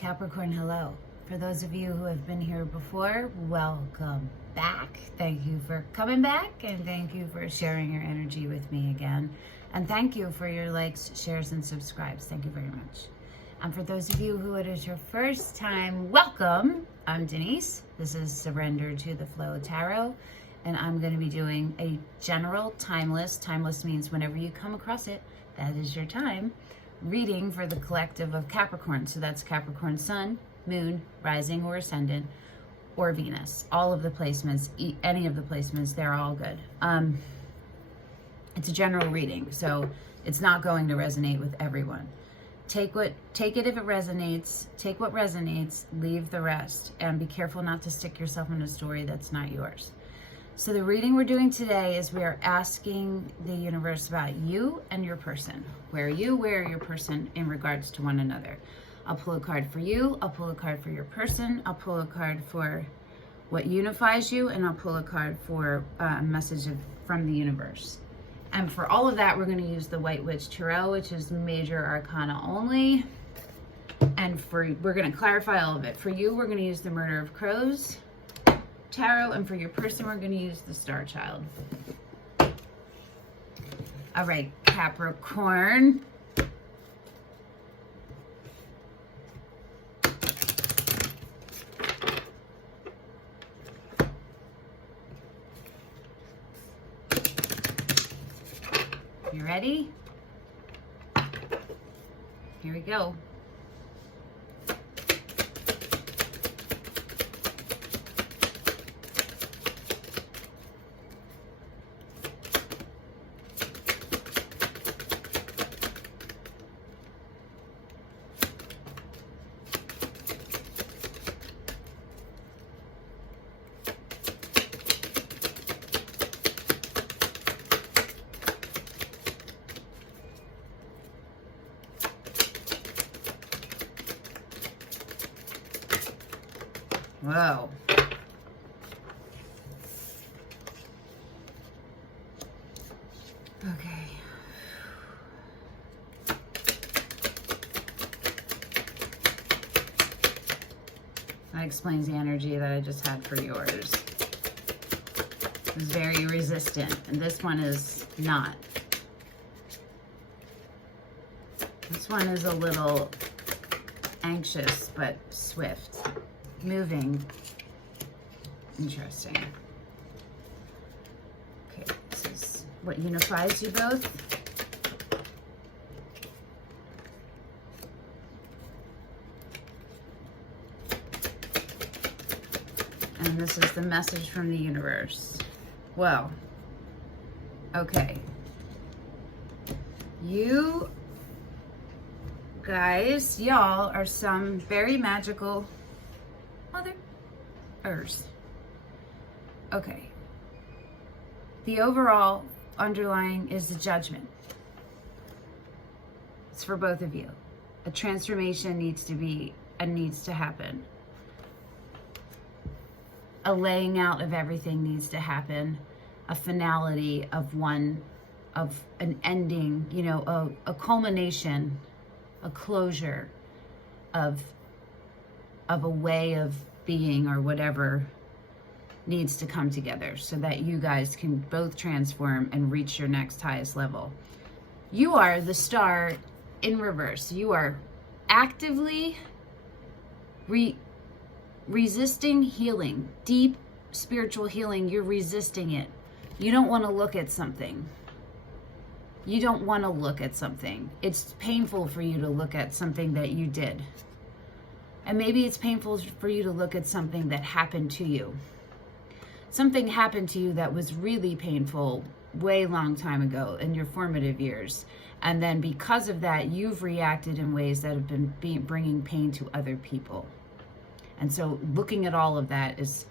Capricorn, hello. For those of you who have been here before, welcome back. Thank you for coming back, and thank you for sharing your energy with me again. And thank you for your likes, shares, and subscribes. Thank you very much. And for those of you who it is your first time, welcome. I'm Denise. This is Surrender to the Flow Tarot, and I'm going to be doing a general timeless. Timeless means whenever you come across it, that is your time. Reading for the collective of Capricorn. So that's Capricorn Sun, Moon, Rising or Ascendant, or Venus. All of the placements, any of the placements, they're all good. It's a general reading, so it's not going to resonate with everyone. Take it if it resonates. Take what resonates, leave the rest, and be careful not to stick yourself in a story that's not yours. So the reading we're doing today is we are asking the universe about you and your person. Where are you, where are your person in regards to one another? I'll pull a card for you, I'll pull a card for your person, I'll pull a card for what unifies you, and I'll pull a card for a message from the universe. And for all of that, we're going to use the White Witch Tarot, which is Major Arcana only. And we're going to clarify all of it. For you, we're going to use the Murder of Crows Tarot, and for your person, we're going to use the Star Child. All right, Capricorn. You ready? Here we go. Whoa. Okay. That explains the energy that I just had for yours. It was very resistant, and this one is not. This one is a little anxious, but swift. Moving. Interesting. Okay, this is what unifies you both. And this is the message from the universe. Well, okay. You guys, y'all are some very magical Mother Earth. Okay. The overall underlying is the judgment. It's for both of you. A transformation needs to happen. A laying out of everything needs to happen. A finality of an ending, you know, a culmination, a closure of a way of being or whatever needs to come together so that you guys can both transform and reach your next highest level. You are the star in reverse. You are actively resisting healing, deep spiritual healing. You're resisting it. You don't want to look at something. You don't want to look at something. It's painful for you to look at something that you did. And maybe it's painful for you to look at something that happened to you. Something happened to you that was really painful way long time ago in your formative years. And then because of that, you've reacted in ways that have been bringing pain to other people. And so looking at all of that is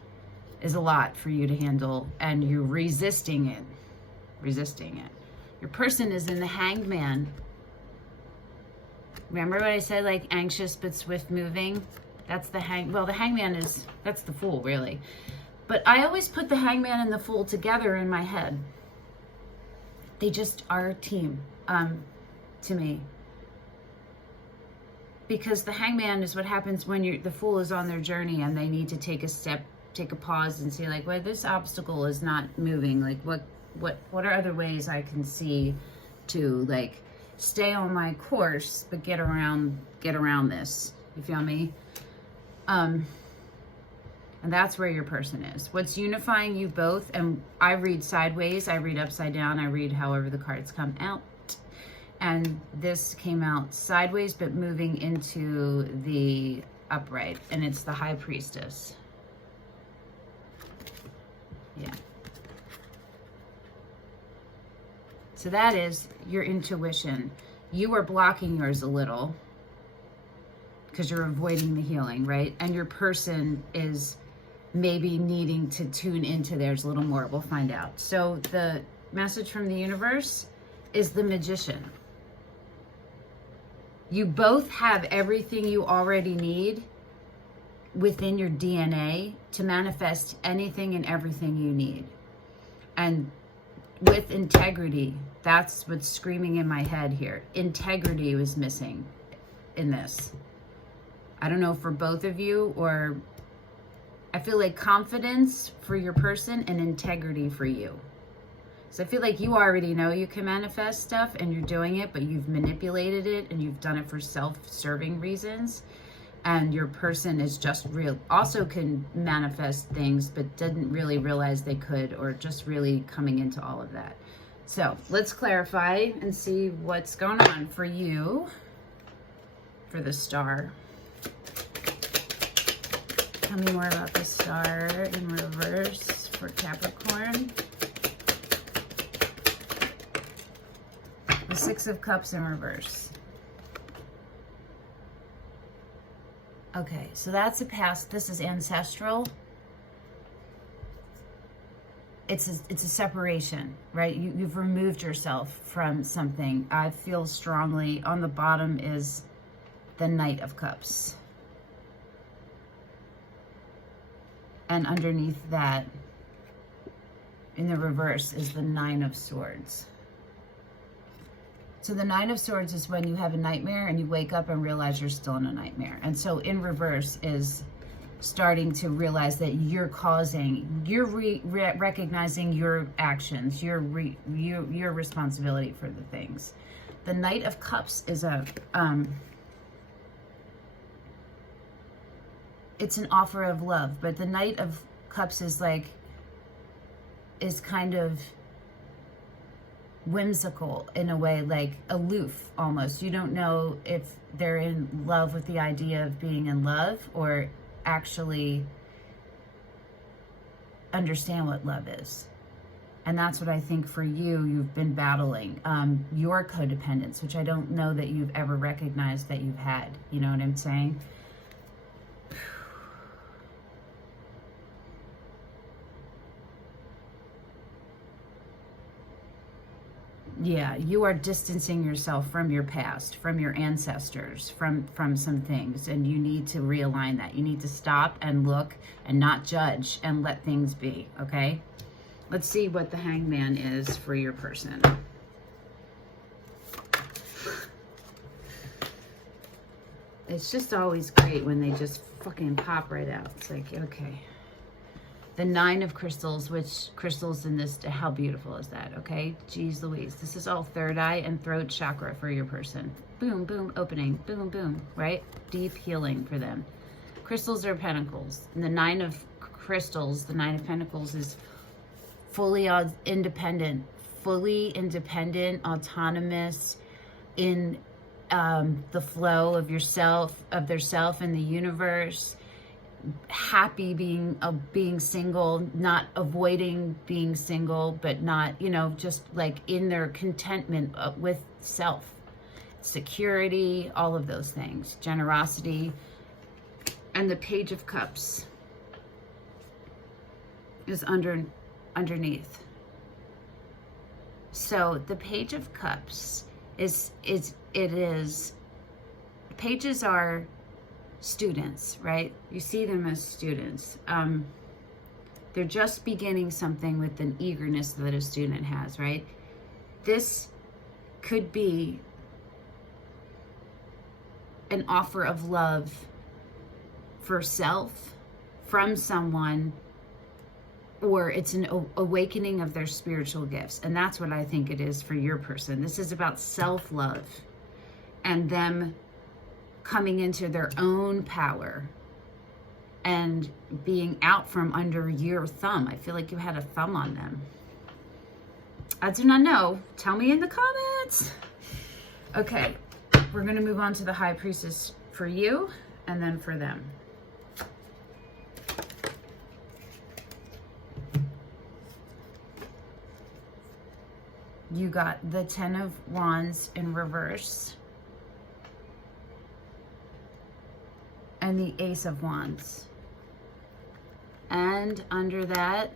a lot for you to handle, and you're resisting it. Your person is in the Hanged Man. Remember what I said, like anxious but swift moving? That's the the Hangman that's the Fool, really. But I always put the Hangman and the Fool together in my head. They just are a team, to me. because the Hangman is what happens when the Fool is on their journey and they need to take a step, take a pause and say like, well, this obstacle is not moving. Like what are other ways I can see to like stay on my course, but get around this. You feel me? And that's where your person is. What's unifying you both, and I read sideways, I read upside down, I read however the cards come out. And this came out sideways, but moving into the upright, and it's the High Priestess. Yeah. So that is your intuition. You are blocking yours a little because you're avoiding the healing, right? And your person is maybe needing to tune into theirs a little more. We'll find out. So the message from the universe is the Magician. You both have everything you already need within your DNA to manifest anything and everything you need. And with integrity, that's what's screaming in my head here. Integrity was missing in this. I don't know for both of you, or I feel like confidence for your person and integrity for you. So I feel like you already know you can manifest stuff and you're doing it, but you've manipulated it and you've done it for self-serving reasons. And your person is just also can manifest things, but didn't really realize they could, or just really coming into all of that. So let's clarify and see what's going on for you for the star. Tell me more about the star in reverse for Capricorn. The Six of Cups in reverse. Okay, so that's a past. This is ancestral. It's a separation, right? You've removed yourself from something. I feel strongly. On the bottom is the Knight of Cups. And underneath that, in the reverse, is the Nine of Swords. So the Nine of Swords is when you have a nightmare and you wake up and realize you're still in a nightmare. And so in reverse is starting to realize that you're recognizing your actions, your responsibility for the things. The Knight of Cups is it's an offer of love, but the Knight of Cups is kind of whimsical in a way, like aloof almost. You don't know if they're in love with the idea of being in love or actually understand what love is. And that's what I think for you, you've been battling. Your codependence, which I don't know that you've ever recognized that you've had. You know what I'm saying? Yeah, you are distancing yourself from your past, from your ancestors, from some things, and you need to realign that. You need to stop and look and not judge and let things be, okay? Let's see what the Hangman is for your person. It's just always great when they just fucking pop right out. It's like, okay. The Nine of Crystals, which crystals in this, how beautiful is that, okay? Jeez Louise. This is all third eye and throat chakra for your person. Boom, boom, opening, boom, boom, right? Deep healing for them. Crystals are pentacles. And the Nine of Crystals, the Nine of Pentacles is fully independent, autonomous, in the flow of yourself, of their self in the universe. Happy being single, not avoiding being single, but not, you know, just like in their contentment with self, security, all of those things, generosity. And the Page of Cups is underneath. So the Page of Cups pages are students, right? You see them as students. They're just beginning something with an eagerness that a student has, right? This could be an offer of love for self from someone, or it's an awakening of their spiritual gifts. And that's what I think it is for your person. This is about self-love and them coming into their own power and being out from under your thumb. I feel like you had a thumb on them. I do not know. Tell me in the comments. Okay, we're going to move on to the High Priestess for you and then for them. You got the Ten of Wands in reverse and the Ace of Wands. And under that,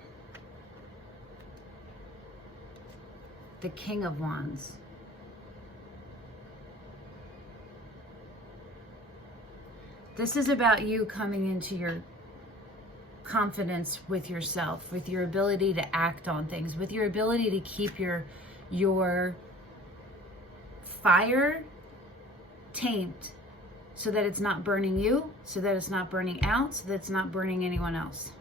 the King of Wands. This is about you coming into your confidence with yourself, with your ability to act on things, with your ability to keep your fire tamed so that it's not burning you, so that it's not burning out, so that it's not burning anyone else.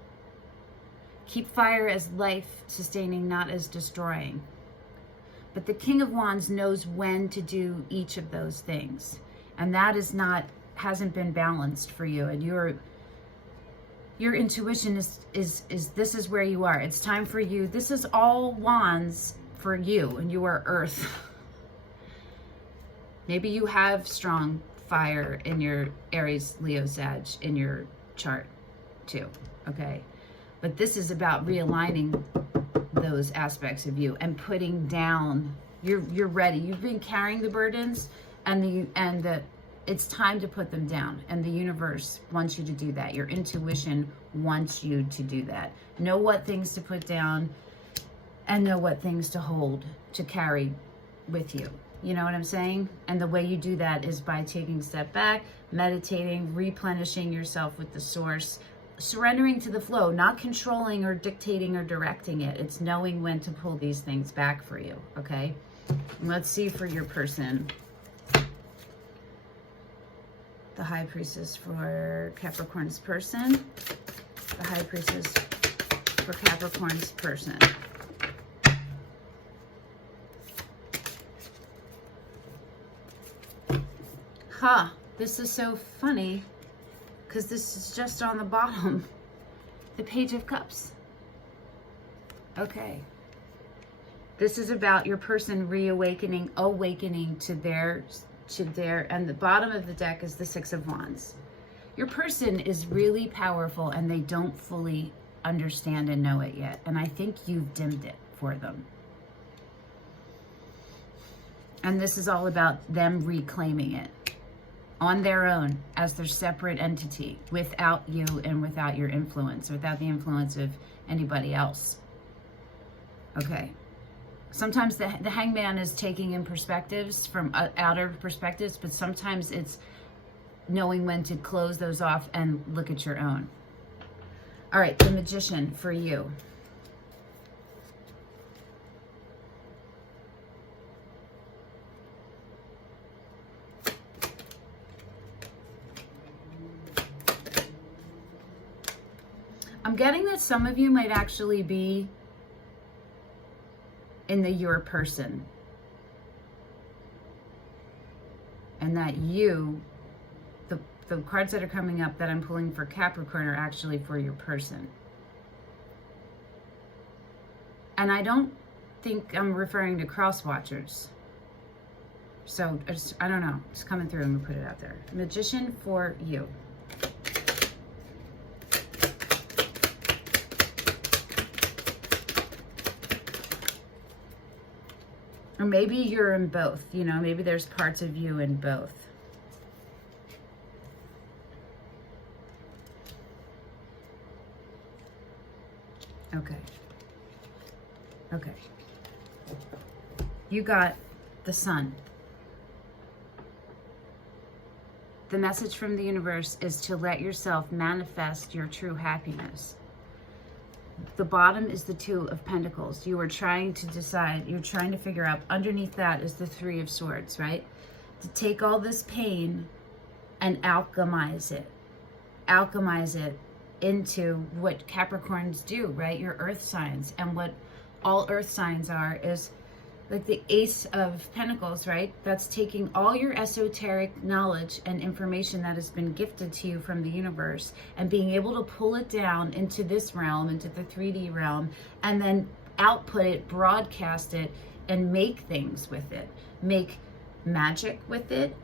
Keep fire as life-sustaining, not as destroying. But the King of Wands knows when to do each of those things. And that hasn't been balanced for you. And your intuition is this is where you are. It's time for you. This is all wands for you, and you are earth. Maybe you have strong fire in your Aries, Leo, Sag in your chart too, okay? But this is about realigning those aspects of you and putting down, you're ready. You've been carrying the burdens it's time to put them down, and the universe wants you to do that. Your intuition wants you to do that. Know what things to put down and know what things to hold, to carry with you. You know what I'm saying? And the way you do that is by taking a step back, meditating, replenishing yourself with the source, surrendering to the flow, not controlling or dictating or directing it. It's knowing when to pull these things back for you, okay? And let's see for your person. The High Priestess for Capricorn's person. The High Priestess for Capricorn's person. This is so funny because this is just on the bottom. The Page of Cups. Okay. This is about your person awakening to their, and the bottom of the deck is the Six of Wands. Your person is really powerful and they don't fully understand and know it yet. And I think you've dimmed it for them. And this is all about them reclaiming it on their own as their separate entity, without you and without your influence, without the influence of anybody else. Okay. Sometimes the Hangman is taking in perspectives from outer perspectives, but sometimes it's knowing when to close those off and look at your own. All right, the Magician for you. I'm getting that some of you might actually be in the your person. And that you, the cards that are coming up that I'm pulling for Capricorn are actually for your person. And I don't think I'm referring to cross watchers. So I don't know. It's coming through. I'm gonna put it out there. Magician for you. Or maybe you're in both, you know, maybe there's parts of you in both. Okay. Okay. You got the Sun. The message from the universe is to let yourself manifest your true happiness. The bottom is the Two of Pentacles. You are trying to decide, you're trying to figure out, underneath that is the Three of Swords, right? To take all this pain and alchemize it. Alchemize it into what Capricorns do, right? Your earth signs. And what all earth signs are is like the Ace of Pentacles, right? That's taking all your esoteric knowledge and information that has been gifted to you from the universe and being able to pull it down into this realm, into the 3D realm, and then output it, broadcast it, and make things with it. Make magic with it.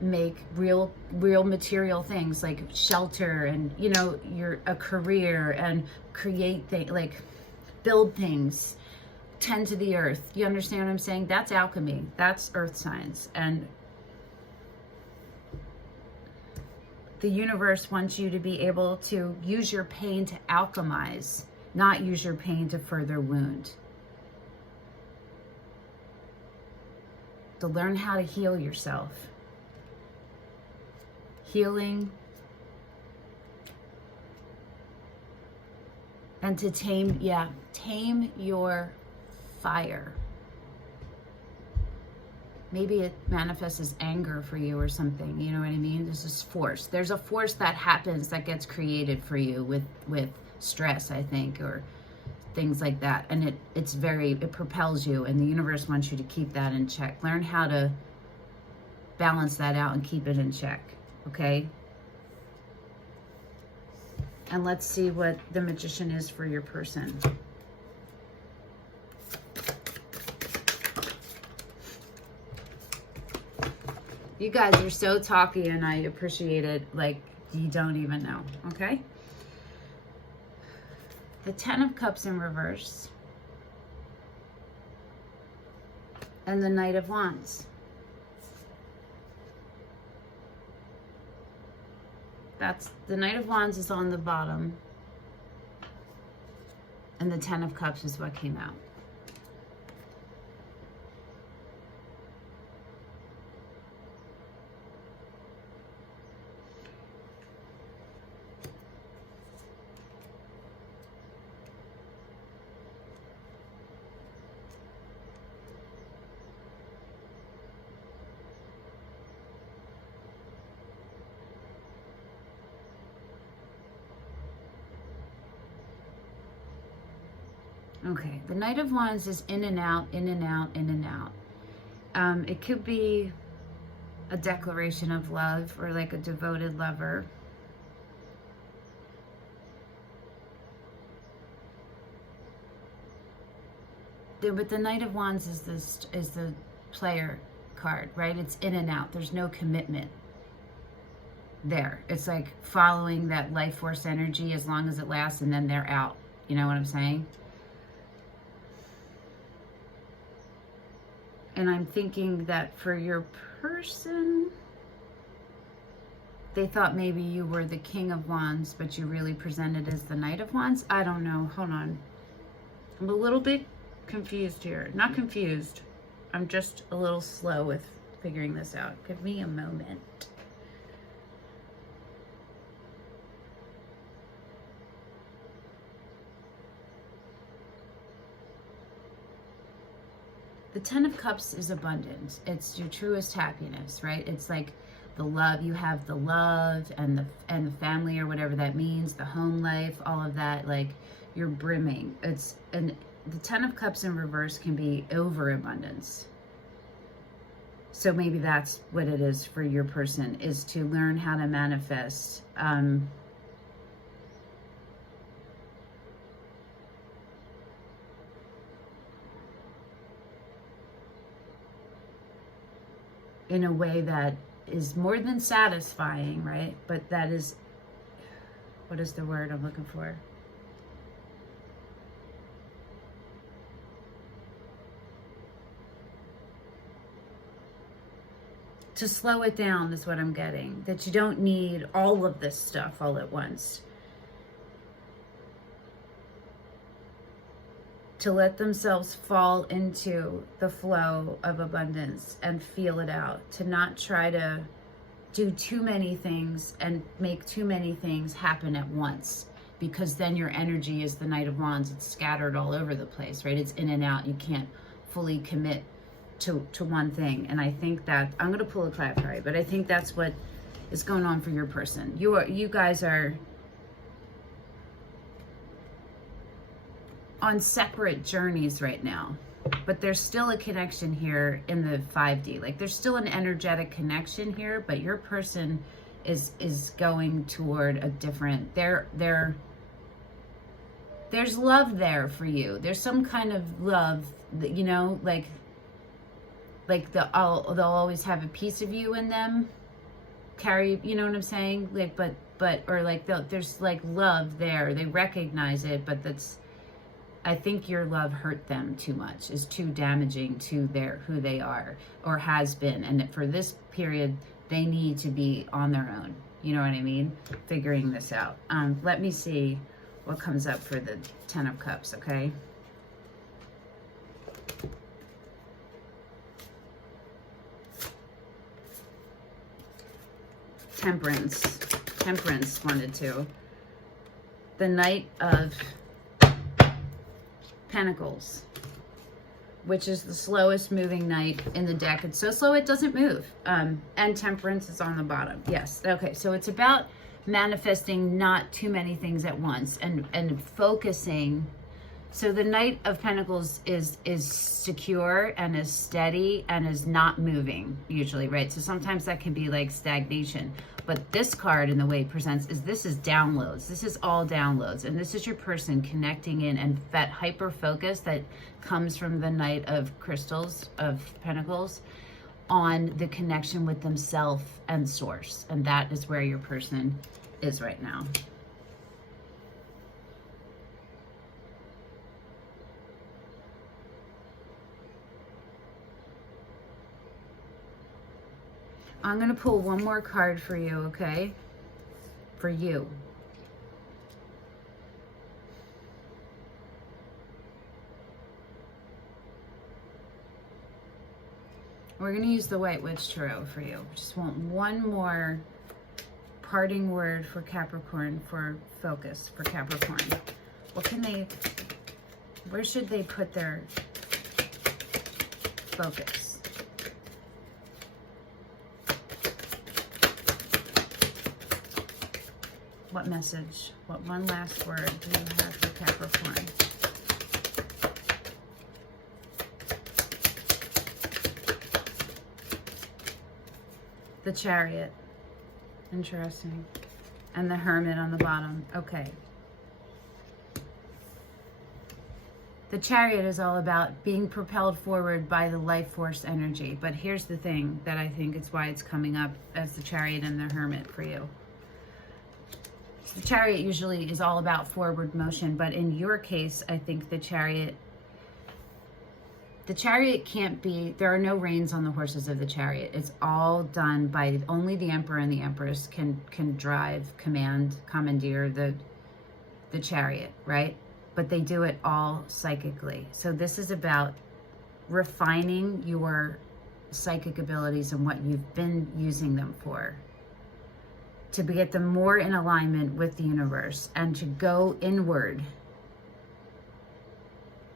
Make real material things like shelter and, you know, a career, and create things, like build things, tend to the earth. You understand what I'm saying? That's alchemy. That's earth signs. And the universe wants you to be able to use your pain to alchemize, not use your pain to further wound. To learn how to heal yourself. Healing. And to tame your fire. Maybe it manifests as anger for you or something, you know what I mean? This is force. There's a force that happens that gets created for you with stress, I think, or things like that. And it propels you, and the universe wants you to keep that in check. Learn how to balance that out and keep it in check, okay? And let's see what the Magician is for your person. You guys are so talky, and I appreciate it like you don't even know, okay? The Ten of Cups in reverse. And the Knight of Wands. That's the Knight of Wands is on the bottom. And the Ten of Cups is what came out. Okay, the Knight of Wands is in and out, in and out, in and out. It could be a declaration of love or like a devoted lover. But the Knight of Wands is the player card, right? It's in and out. There's no commitment there. It's like following that life force energy as long as it lasts, and then they're out. You know what I'm saying? And I'm thinking that for your person, they thought maybe you were the King of Wands, but you really presented as the Knight of Wands. I don't know. Hold on. I'm a little bit confused here. Not confused. I'm just a little slow with figuring this out. Give me a moment. The Ten of Cups is abundance. It's your truest happiness, right? It's like the love. You have the love and the family, or whatever that means, the home life, all of that. Like you're brimming. And the Ten of Cups in reverse can be overabundance. So maybe that's what it is for your person, is to learn how to manifest. In a way that is more than satisfying, right? But that is, what is the word I'm looking for? To slow it down is what I'm getting. That you don't need all of this stuff all at once. To let themselves fall into the flow of abundance and feel it out. To not try to do too many things and make too many things happen at once. Because then your energy is the Knight of Wands. It's scattered all over the place, right? It's in and out. You can't fully commit to one thing. And I think that, I'm going to pull a clarify, but I think that's what is going on for your person. You guys are on separate journeys right now, but there's still a connection here in the 5D. Like there's still an energetic connection here, but your person is going toward a different, there's love there for you. There's some kind of love that, you know, like they'll always have a piece of you in them, carry, you know what I'm saying? Like, or like there's like love there. They recognize it, but I think your love hurt them too much, is too damaging to who they are or has been. And for this period, they need to be on their own. You know what I mean? Figuring this out. Let me see what comes up for the 10 of Cups, okay? Temperance wanted to. The Knight of Pentacles, which is the slowest moving knight in the deck. It's so slow it doesn't move. And Temperance is on the bottom. Yes. Okay. So it's about manifesting not too many things at once and focusing. So the Knight of Pentacles is secure and is steady and is not moving usually, right? So sometimes that can be like stagnation. But this card and the way it presents this is downloads. This is all downloads. And this is your person connecting in, and that hyper focus that comes from the Knight of Crystals, of Pentacles, on the connection with themselves and source. And that is where your person is right now. I'm going to pull one more card for you, okay? For you. We're going to use the White Witch Tarot for you. Just want one more parting word for Capricorn, for focus for Capricorn. Where should they put their focus? What message, what one last word do you have for Capricorn? The Chariot. Interesting. And the Hermit on the bottom. Okay. The Chariot is all about being propelled forward by the life force energy. But here's the thing that I think it's why it's coming up as the Chariot and the Hermit for you. The Chariot usually is all about forward motion, but in your case, I think the Chariot can't be, there are no reins on the horses of the Chariot. It's all done by, only the Emperor and the Empress can drive, commandeer the Chariot, right? But they do it all psychically. So this is about refining your psychic abilities and what you've been using them for, to get them more in alignment with the universe and to go inward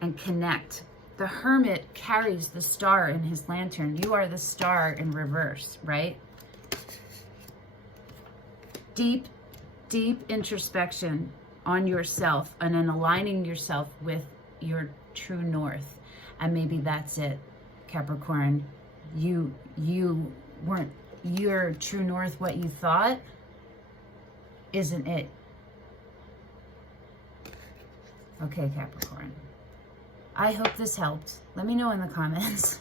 and connect. The Hermit carries the star in his lantern. You are the star in reverse, right? Deep, deep introspection on yourself and then aligning yourself with your true north. And maybe that's it, Capricorn. You weren't your true north, what you thought, isn't it? Okay, Capricorn. I hope this helped. Let me know in the comments.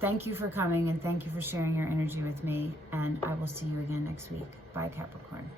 Thank you for coming and thank you for sharing your energy with me. And I will see you again next week. Bye, Capricorn.